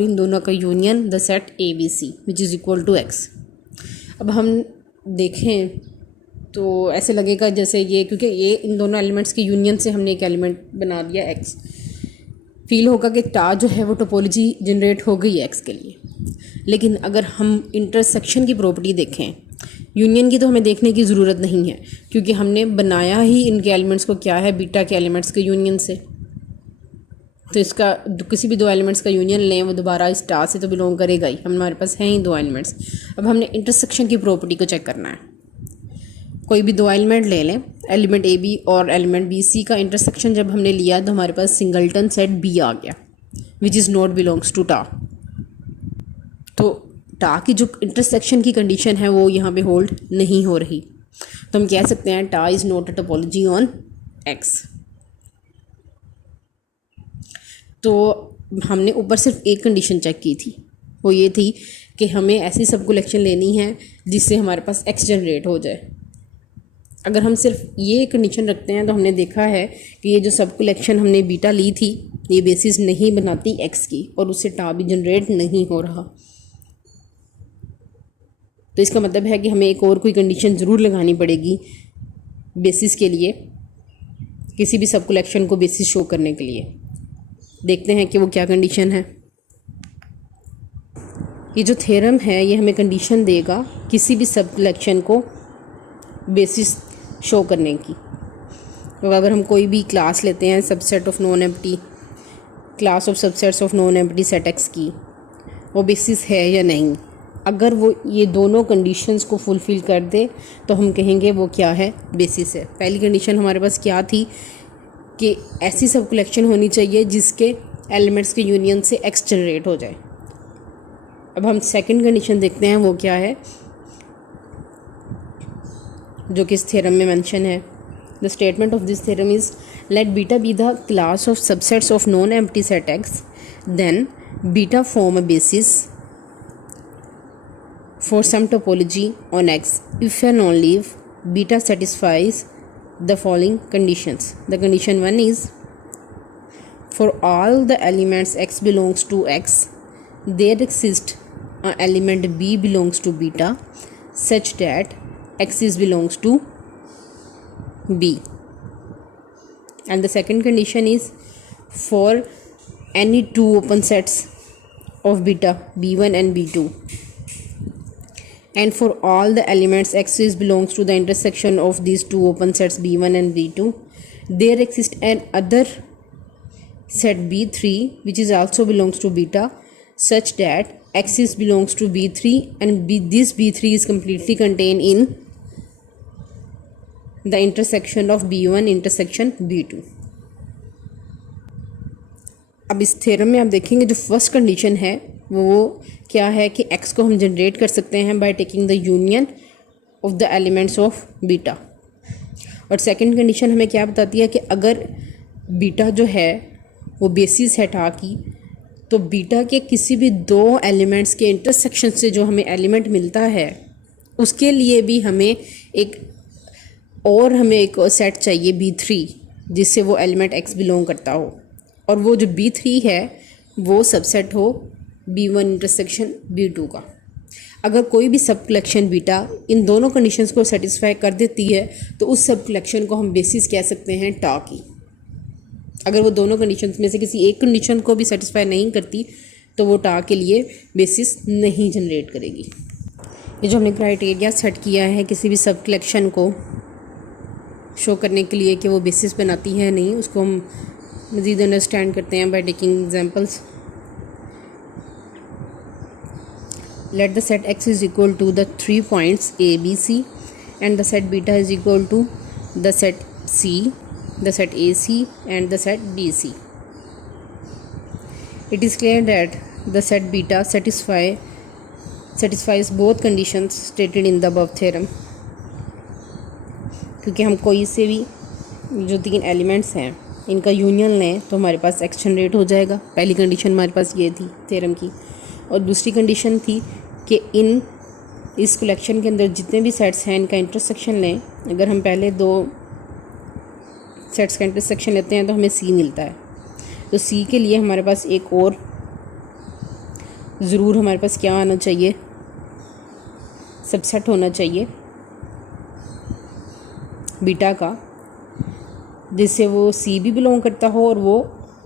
इन दोनों का union the set A B C which is equal to X. अब हम देखें तो ऐसे लगेगा जैसे ये, क्योंकि ये इन दोनों एलिमेंट्स के यूनियन से हमने एक एलिमेंट बना दिया एक्स, फील होगा कि टा जो है वो टोपोलॉजी जनरेट हो गई है एक्स के लिए। लेकिन अगर हम इंटरसेक्शन की प्रॉपर्टी देखें, यूनियन की तो हमें देखने की ज़रूरत नहीं है, क्योंकि हमने बनाया ही इनके एलिमेंट्स को क्या है, बीटा के एलिमेंट्स के यूनियन से। तो इसका किसी भी दो एलिमेंट्स का यूनियन लें, वो दोबारा इस टा से तो बिलोंग करेगा ही। हमारे पास हैं ही दो एलिमेंट्स। अब हमने इंटरसेक्शन की प्रॉपर्टी को चेक करना है। कोई भी दो एलिमेंट ले लें, एलिमेंट ए बी और एलिमेंट बी सी का इंटरसेक्शन जब हमने लिया तो हमारे पास सिंगलटन सेट बी आ गया which is not belongs to tau. तो टा की जो इंटरसेक्शन की कंडीशन है वो यहाँ पे होल्ड नहीं हो रही, तो हम कह सकते हैं टा is not a topology on x. तो हमने ऊपर सिर्फ एक कंडीशन चेक की थी, वो ये थी कि हमें ऐसी सब कलेक्शन लेनी है जिससे हमारे पास एक्स जनरेट हो जाए। अगर हम सिर्फ ये कंडीशन रखते हैं तो हमने देखा है कि ये जो सब कलेक्शन हमने बीटा ली थी ये बेसिस नहीं बनाती एक्स की, और उससे टा भी जनरेट नहीं हो रहा। तो इसका मतलब है कि हमें एक और कोई कंडीशन ज़रूर लगानी पड़ेगी बेसिस के लिए, किसी भी सब कलेक्शन को बेसिस शो करने के लिए। देखते हैं कि वो क्या कंडीशन है। ये जो थ्योरम है ये हमें कंडीशन देगा किसी भी सब कलेक्शन को बेसिस शो करने की। तो अगर हम कोई भी क्लास लेते हैं subset of non empty, class of subsets of non empty set x की, वो बेसिस है या नहीं, अगर वो ये दोनों कंडीशंस को फुलफ़िल कर दे तो हम कहेंगे वो क्या है, बेसिस है। पहली कंडीशन हमारे पास क्या थी कि ऐसी सब कलेक्शन होनी चाहिए जिसके एलिमेंट्स के यूनियन से एक्स जनरेट हो जाए। अब हम सेकंड कंडीशन देखते हैं वो क्या है, जो कि इस थ्योरम में मेंशन है। The statement of this theorem is let beta be the class of subsets of non empty set X, then beta form a basis for some topology on X if and only if beta satisfies the following conditions. The condition 1 is for all the elements X belongs to X, there exists an element B belongs to beta such that X is belongs to B. And the second condition is for any two open sets of beta B1 and B2, and for all the elements X is belongs to the intersection of these two open sets B1 and B2, there exists an other set B3 which is also belongs to beta such that X is belongs to B3 and this B3 is completely contained in the intersection of B1 intersection B2. अब इस theorem में आप देखेंगे जो first condition है वो क्या है कि x को हम जनरेट कर सकते हैं bye taking the union of the elements of beta. और सेकंड कंडीशन हमें क्या बताती है कि अगर बीटा जो है वो बेसिस है टा की, तो बीटा के किसी भी दो एलिमेंट्स के इंटरसेक्शन से जो हमें एलिमेंट मिलता है उसके लिए भी हमें एक सेट चाहिए B3 जिससे वो एलिमेंट x बिलोंग करता हो, और वो जो B3 है वो सबसेट हो B1 इंटरसेक्शन B2 का। अगर कोई भी सब कलेक्शन बीटा इन दोनों कंडीशंस को सेटिस्फाई कर देती है तो उस सब कलेक्शन को हम बेसिस कह सकते हैं टा की। अगर वो दोनों कंडीशंस में से किसी एक कंडीशन को भी सेटिस्फाई नहीं करती तो वो टा के लिए बेसिस नहीं जनरेट करेगी। ये जो हमने क्राइटेरिया सेट किया है किसी भी सब कलेक्शन को शो करने के लिए कि वो बेसिस बनाती है नहीं, उसको हम मज़ीद अंडरस्टैंड करते हैं by taking examples. Let the set X is equal to the 3 points A, B, C, and the set beta is equal to the set C, the set AC, and the set BC. It is clear that the set beta satisfies both conditions stated in the above theorem. क्योंकि हम कोई से भी जो तीन elements हैं इनका union लें तो हमारे पास एक्स जनरेट हो जाएगा। पहली कंडीशन हमारे पास ये थी थ्योरम की, और दूसरी कंडीशन थी कि इस कलेक्शन के अंदर जितने भी सेट्स हैं इनका इंटरसेक्शन लें। अगर हम पहले दो सेट्स का इंटरसेक्शन लेते हैं तो हमें सी मिलता है, तो सी के लिए हमारे पास एक और ज़रूर हमारे पास क्या आना चाहिए, सबसेट होना चाहिए बीटा का, जिससे वो सी भी बिलोंग करता हो और वो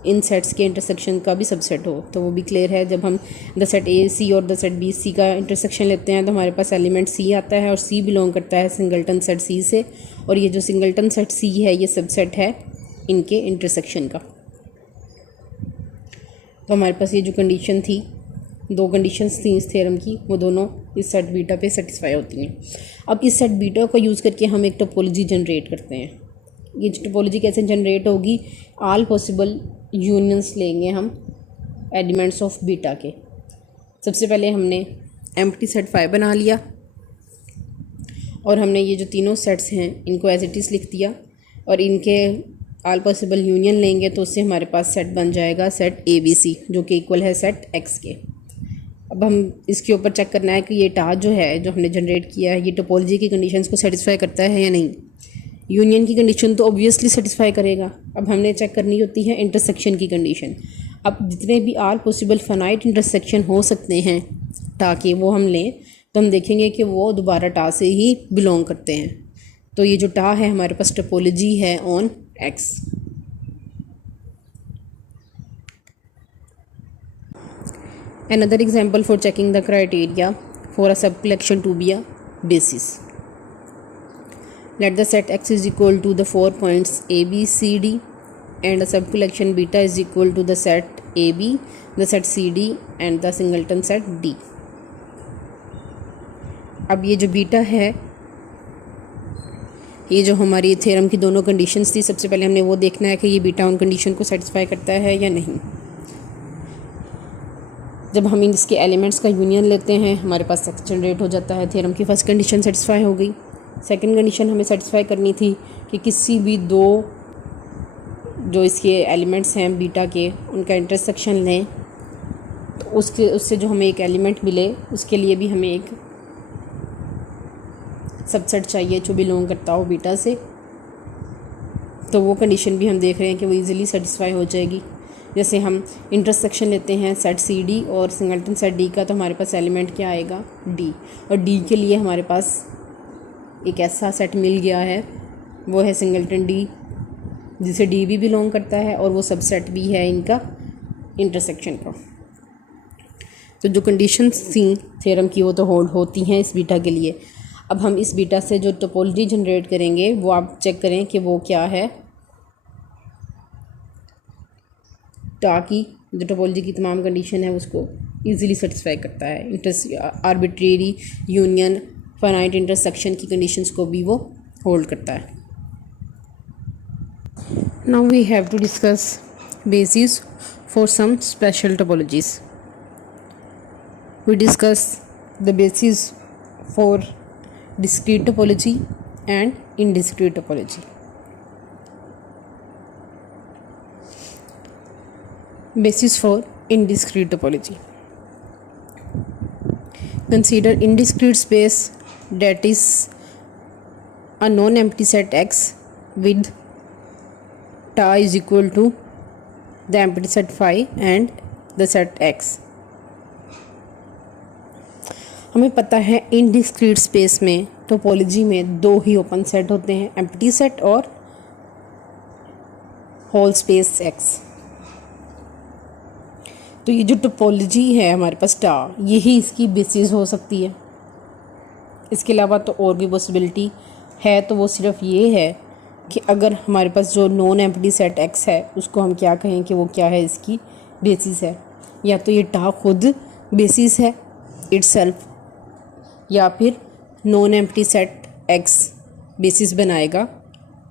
इन सेट्स के इंटरसेक्शन का भी सबसेट हो। तो वो भी क्लियर है। जब हम द सेट ए सी और द सेट बी सी का इंटरसेक्शन लेते हैं तो हमारे पास एलिमेंट सी आता है और सी बिलोंग करता है सिंगलटन सेट सी से, और ये जो सिंगलटन सेट सी है ये सबसेट है इनके इंटरसेक्शन का। तो हमारे पास ये जो कंडीशन थी, दो कंडीशंस थी इस थ्योरम की, वो दोनों इस सेट बीटा पे सेटिस्फाई होती हैं। अब इस सेट बीटा को यूज़ करके हम एक टोपोलॉजी जनरेट करते हैं। ये टोपोलॉजी कैसे जनरेट होगी? ऑल पॉसिबल यूनियंस लेंगे हम एलिमेंट्स ऑफ बीटा के। सबसे पहले हमने एम्प्टी सेट फाई बना लिया और हमने ये जो तीनों सेट्स हैं इनको एज इट इज़ लिख दिया, और इनके ऑल पॉसिबल यूनियन लेंगे तो उससे हमारे पास सेट बन जाएगा सेट ए बी सी, जो कि इक्वल है सेट एक्स के। अब हम इसके ऊपर चेक करना है कि ये टास्क जो है जो हमने जनरेट किया है ये टोपोलॉजी की कंडीशंस को सेटिस्फाई करता है या नहीं। यूनियन की कंडीशन तो ऑब्वियसली सेटिस्फाई करेगा। अब हमने चेक करनी होती है इंटरसेक्शन की कंडीशन। अब जितने भी ऑल पॉसिबल फाइनाइट इंटरसेक्शन हो सकते हैं ताकि वो हम लें तो हम देखेंगे कि वो दोबारा टा से ही बिलोंग करते हैं। तो ये जो टा है हमारे पास टोपोलॉजी है on x. Another example for checking the criteria for a subcollection to be a basis. Let the set X is equal to the 4 points A, B, C, D and a subcollection beta is equal to the set AB, the set CD and the singleton set D. अब ये जो beta है, ये जो हमारी theorem की दोनों conditions थी, सबसे पहले हमने वो देखना है कि ये बीटा उन कंडीशन को सेटिस्फाई करता है या नहीं। जब हम इसके एलिमेंट्स का यूनियन लेते हैं हमारे पास सेट जनरेट हो जाता है। थ्योरम की फर्स्ट कंडीशन सेटिस्फाई हो गई। सेकंड कंडीशन हमें सेटिस्फाई करनी थी कि किसी भी दो जो इसके एलिमेंट्स हैं बीटा के उनका इंटरसेक्शन लें तो उससे जो हमें एक एलिमेंट मिले उसके लिए भी हमें एक सबसेट चाहिए जो बिलोंग करता हो बीटा से। तो वो कंडीशन भी हम देख रहे हैं कि वो ईज़िली सेटिस्फाई हो जाएगी। जैसे हम इंटरसेक्शन लेते हैं सेट सी डी और सिंगलटन सेट डी का तो हमारे पास एलिमेंट क्या आएगा? डी। और डी के लिए हमारे पास एक ऐसा सेट मिल गया है, वो है सिंगलटन डी, जिसे डी भी बिलोंग करता है और वो सबसेट भी है इनका इंटरसेक्शन का। तो जो कंडीशंस थी थ्योरम की वो तो होल्ड होती हैं इस बीटा के लिए। अब हम इस बीटा से जो टोपोलॉजी जनरेट करेंगे वो आप चेक करें कि वो क्या है, ताकि जो टोपोलॉजी की तमाम कंडीशन है उसको इजीली सेटिस्फाई करता है। आर्बिट्रेरी यूनियन फाइनाइट इंटरसेक्शन की कंडीशंस को भी वो होल्ड करता है। Now we have to discuss basis for some special topologies. We discuss the basis for discrete topology and indiscrete topology. Basis for indiscrete topology. Consider indiscrete space that is a non-empty set X with tau is equal to the empty set phi and the set X. हमें पता है indiscrete space में topology में दो ही open set होते हैं, empty set और whole space x. तो ये जो टोपोलॉजी है हमारे पास टा, यही इसकी बेसिस हो सकती है। इसके अलावा तो और भी पॉसिबिलिटी है, तो वो सिर्फ ये है कि अगर हमारे पास जो नॉन एम्प्टी सेट एक्स है उसको हम क्या कहें कि वो क्या है, इसकी बेसिस है। या तो ये टा खुद बेसिस है इटसेल्फ, या फिर non empty set x basis बनाएगा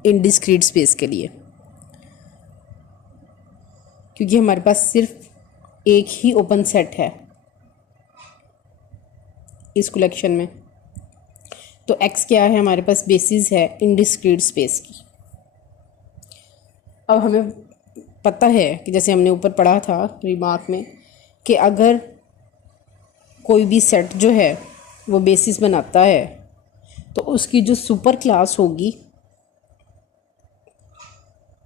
इनडिस्क्रीट स्पेस के लिए, क्योंकि हमारे पास सिर्फ एक ही ओपन सेट है इस कलेक्शन में। तो एक्स क्या है? हमारे पास बेसिस है इनडिस्क्रीट स्पेस की। अब हमें पता है कि जैसे हमने ऊपर पढ़ा था रिमार्क में कि अगर कोई भी सेट जो है वो बेसिस बनाता है तो उसकी जो सुपर क्लास होगी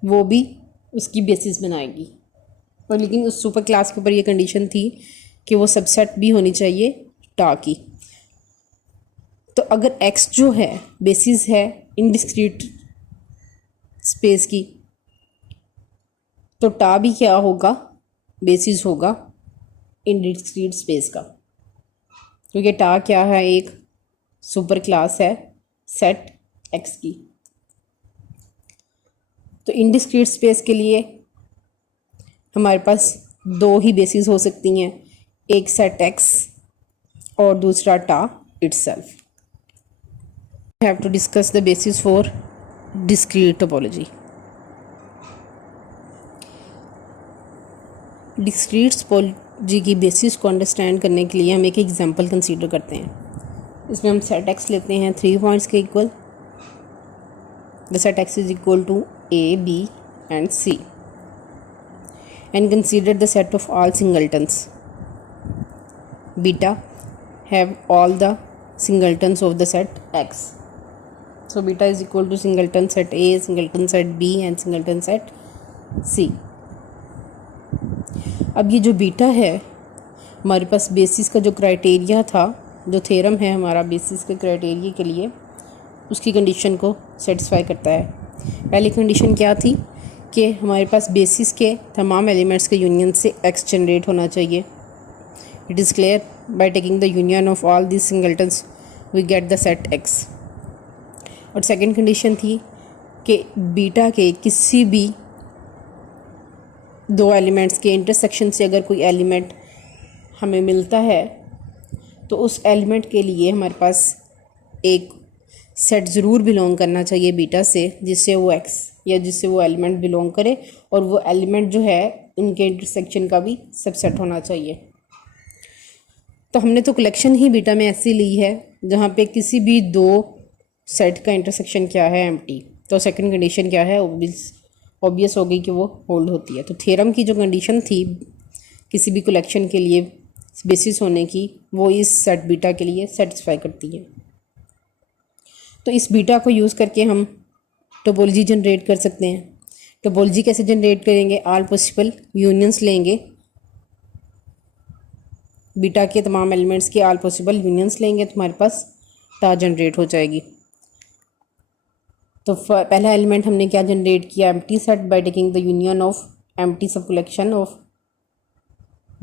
वो भी उसकी बेसिस बनाएगी। और लेकिन उस सुपर क्लास के ऊपर ये कंडीशन थी कि वो सबसेट भी होनी चाहिए टा की। तो अगर x जो है बेसिस है इनडिस्क्रीट स्पेस की, तो टा भी क्या होगा, बेसिस होगा इनडिस्क्रीट स्पेस का, क्योंकि टा क्या है, एक सुपर क्लास है सेट x की। तो इनडिस्क्रीट स्पेस के लिए हमारे पास दो ही बेसिस हो सकती हैं, एक सेट x और दूसरा टा itself. We have to discuss the basis for discrete topology. Discrete topology की बेसिस को अंडरस्टैंड करने के लिए हम एक एग्जांपल कंसीडर करते हैं। इसमें हम सेट x लेते हैं 3 पॉइंट्स के equal. The set x is equal to a, b and c and consider the set of all singletons. Beta have all the singletons of the set x. So beta is equal to singleton set A, singleton set B and singleton set C. अब ये जो beta है हमारे पास basis का जो criteria था, जो theorem है हमारा बेसिस के क्राइटेरिया के लिए, उसकी कंडीशन को सेटिस्फाई करता है। पहली कंडीशन क्या थी कि हमारे पास बेसिस के तमाम एलिमेंट्स के यूनियन से x जनरेट होना चाहिए। It is clear by taking the union of all this singletons we get the set x। और सेकंड कंडीशन थी कि बीटा के किसी भी दो एलिमेंट्स के इंटरसेक्शन से अगर कोई एलिमेंट हमें मिलता है तो उस एलिमेंट के लिए हमारे पास एक सेट ज़रूर बिलोंग करना चाहिए बीटा से, जिससे वो x या जिससे वो एलिमेंट बिलोंग करे, और वो एलिमेंट जो है उनके इंटरसेक्शन का भी सबसेट होना चाहिए। तो हमने तो कलेक्शन ही बीटा में ऐसी ली है जहाँ पे किसी भी दो सेट का इंटरसेक्शन क्या है, एम्प्टी। तो सेकंड कंडीशन क्या है, ऑब्वियस हो गई कि वो होल्ड होती है। तो थ्योरम की जो कंडीशन थी किसी भी कलेक्शन के लिए बेसिस होने की, वो इस सेट बीटा के लिए सेटिस्फाई करती है। तो इस बीटा को यूज़ करके हम टोपोलॉजी जनरेट कर सकते हैं। टोपोलॉजी कैसे जनरेट करेंगे, ऑल पॉसिबल यूनियंस लेंगे, बीटा के तमाम एलिमेंट्स के ऑल पॉसिबल यूनियंस लेंगे तो हमारे पास टा जनरेट हो जाएगी। तो पहला एलिमेंट हमने क्या जनरेट किया, empty set, bye taking the union of empty सब कलेक्शन ऑफ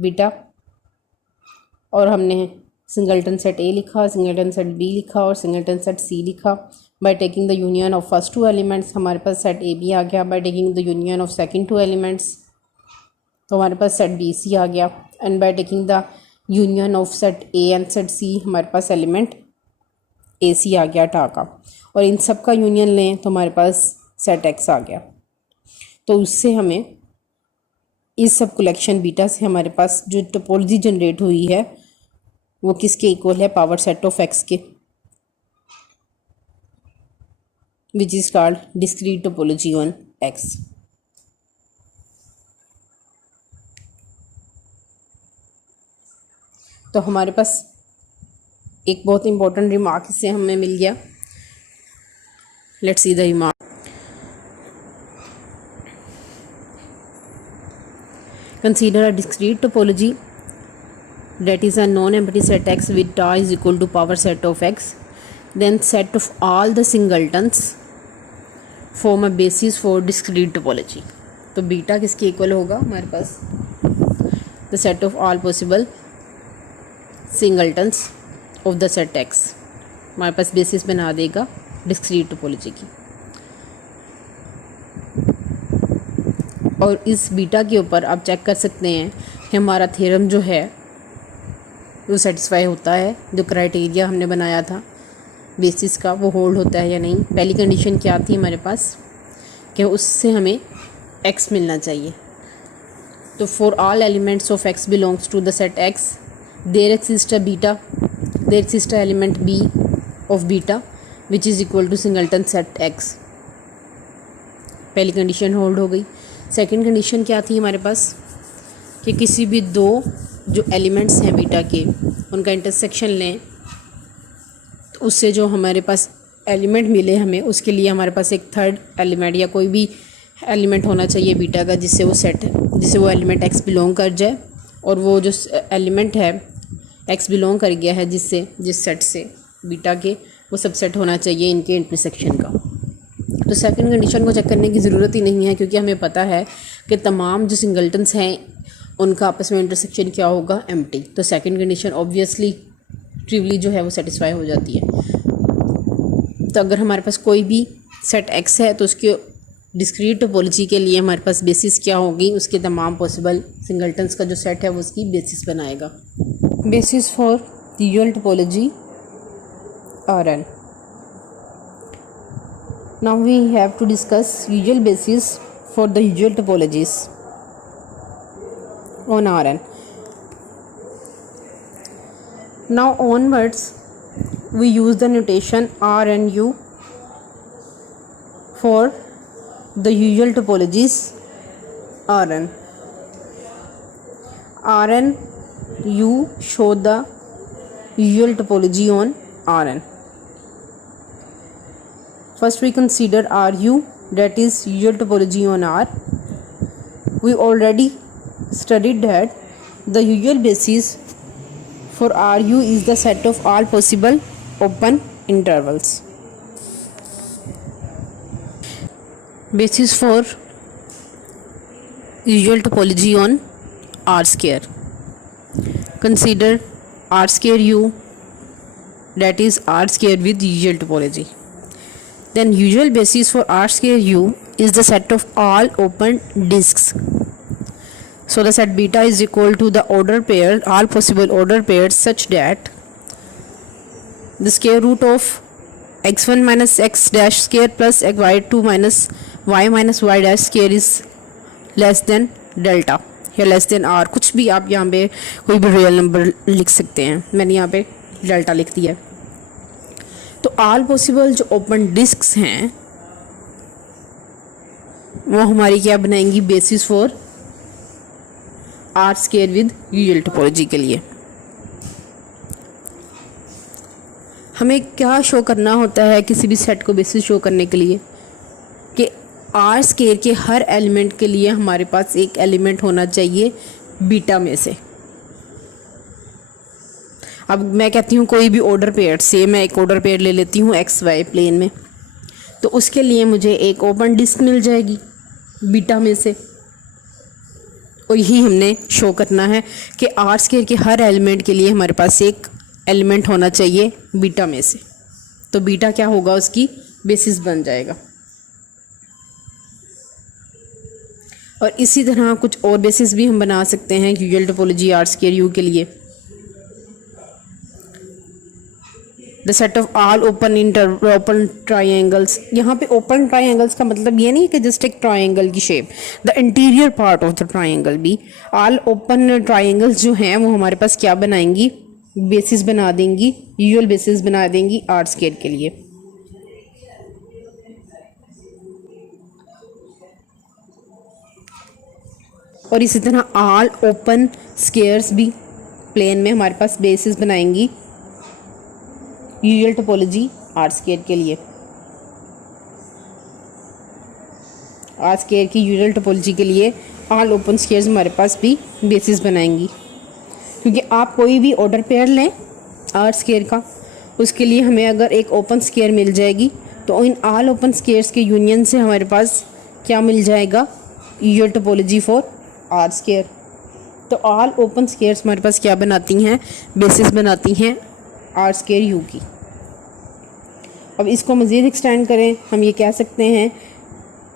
बीटा। और हमने सिंगल्टन सेट ए लिखा, सिंगल्टन सेट बी लिखा और सिंगल्टन सेट सी लिखा। By taking the union of first two elements हमारे पास सेट ए बी आ गया। By taking the union of second two elements तो हमारे पास सेट बी सी आ गया। And by taking the union of set A and set C हमारे पास एलिमेंट ए सी आ गया टा का। और इन सब का यूनियन लें तो हमारे पास सेट एक्स आ गया। तो उससे हमें इस सब कलेक्शन बीटा से हमारे पास जो टोपोलॉजी जनरेट हुई है वो किसके इक्वल है, पावर सेट ऑफ एक्स के, which is called discrete topology on x. तो हमारे पास एक बहुत इंपॉर्टेंट रिमार्क इससे हमें मिल गया। Let's see the remark. Consider a discrete topology that is a non-empty set x with tau is equal to power set of x, then set of all the singletons form a basis for discrete topology। तो beta किसके equal होगा हमारे पास, the set of all possible singletons of the set x हमारे पास basis बना देगा discrete topology की। और इस बीटा के ऊपर आप चेक कर सकते हैं कि हमारा थ्योरम जो है वो सेटिस्फाई होता है, जो क्राइटेरिया हमने बनाया था बेसिस का वो होल्ड होता है या नहीं। पहली कंडीशन क्या थी हमारे पास कि उससे हमें x मिलना चाहिए। तो for all elements of x belongs to the set x there exist a beta, there exist a element b of beta which is equal to singleton set x। पहली कंडीशन होल्ड हो गई। Second condition क्या थी हमारे पास कि किसी भी दो जो एलिमेंट्स हैं बीटा के उनका इंटरसेक्शन लें तो उससे जो हमारे पास एलिमेंट मिले हमें, उसके लिए हमारे पास एक थर्ड एलिमेंट या कोई भी एलिमेंट होना चाहिए बीटा का जिससे वो एलिमेंट x बिलोंग कर जाए और वो जो एलिमेंट है एक्स बिलोंग कर गया है जिस सेट से बीटा के, वो सबसेट होना चाहिए इनके इंटरसेक्शन का। तो सेकंड कंडीशन को चेक करने की ज़रूरत ही नहीं है, क्योंकि हमें पता है कि तमाम जो सिंगल्टन्स हैं उनका आपस में इंटरसेक्शन क्या होगा, एम्प्टी। तो सेकंड कंडीशन ऑब्वियसली ट्रिवली जो है वो सेटिस्फाई हो जाती है। तो अगर हमारे पास कोई भी सेट एक्स है तो उसके डिस्क्रीट टोपोलॉजी के लिए हमारे पास बेसिस क्या होगी, उसके तमाम पॉसिबल सिंगल्टन्स का जो सेट है वो उसकी बेसिस बनाएगा। Basis for usual topology Rn. Now we have to discuss usual basis for the usual topologies on Rn. Now onwards we use the notation R and U for the usual topologies Rn. Rn U show the usual topology on Rn. First we consider Ru, that is usual topology on R. We already studied that the usual basis for Ru is the set of all possible open intervals. Basis for usual topology on R square. Consider R square U, that is R square with usual topology. Then usual basis for R square U is the set of all open disks. So the set beta is equal to the order pair, all possible order pairs, such that the square root of x1 minus x dash square plus y2 minus y dash square is less than delta या less than are. कुछ भी आप यहाँ पे कोई भी real number लिख सकते हैं, मैंने यहाँ पे डेल्टा लिख दिया। तो ऑल पॉसिबल जो ओपन डिस्क्स हैं वो हमारी क्या बनाएंगी, basis for R square with usual topology के लिए। हमें क्या शो करना होता है किसी भी सेट को बेसिस शो करने के लिए, कि आर स्क्वायर के हर एलिमेंट के लिए हमारे पास एक एलिमेंट होना चाहिए बीटा में से। अब मैं कहती हूँ कोई भी ऑर्डर पेयर से, मैं एक ऑर्डर पेयर ले लेती हूँ एक्स वाई प्लेन में, तो उसके लिए मुझे एक ओपन डिस्क मिल जाएगी बीटा में से। और यही हमने शो करना है कि आर स्क्वायर के हर एलिमेंट के लिए हमारे पास एक एलिमेंट होना चाहिए बीटा में से। तो बीटा क्या होगा, उसकी बेसिस बन जाएगा। और इसी तरह कुछ और बेसिस भी हम बना सकते हैं usual topology R square U के लिए। The set of all open triangles. यहाँ पे ओपन ट्राइंगल्स का मतलब ये नहीं कि जस्ट एक ट्राइंगल की shape, the interior part of the triangle भी। ऑल ओपन ट्राइंगल्स जो हैं वो हमारे पास क्या बनाएंगी, बेसिस बना देंगी, यूजुअल बेसिस बना देंगी आर स्क्वायर के लिए। और इसी तरह ऑल ओपन स्क्वायर्स भी प्लेन में हमारे पास बेसिस बनाएंगी यूजुअल टोपोलॉजी आर स्क्वायर के लिए। आर स्क्वायर की यूजुअल टोपोलॉजी के लिए ऑल ओपन स्क्वायर्स हमारे पास भी बेसिस बनाएंगी, क्योंकि आप कोई भी ऑर्डर पेयर लें आर स्क्वायर का, उसके लिए हमें अगर एक ओपन स्क्वायर मिल जाएगी तो इन ऑल ओपन स्क्वायर्स के यूनियन से हमारे पास क्या मिल जाएगा, usual topology for R square. तो ऑल ओपन स्क्वायर्स हमारे पास क्या बनाती हैं, बेसिस बनाती हैं आर स्क्वायर यू की। अब इसको मज़ीद एक्सटेंड करें, हम ये कह सकते हैं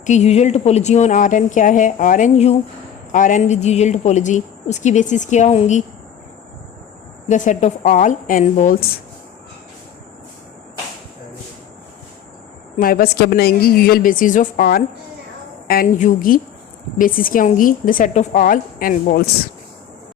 कि usual topology on R n क्या है, R n U, R n with usual topology, उसकी बेसिस क्या होंगी, the set of all n balls. हमारे पास क्या बनाएंगी, usual basis of R n U की बेसिस क्या होंगी, the set of all n balls.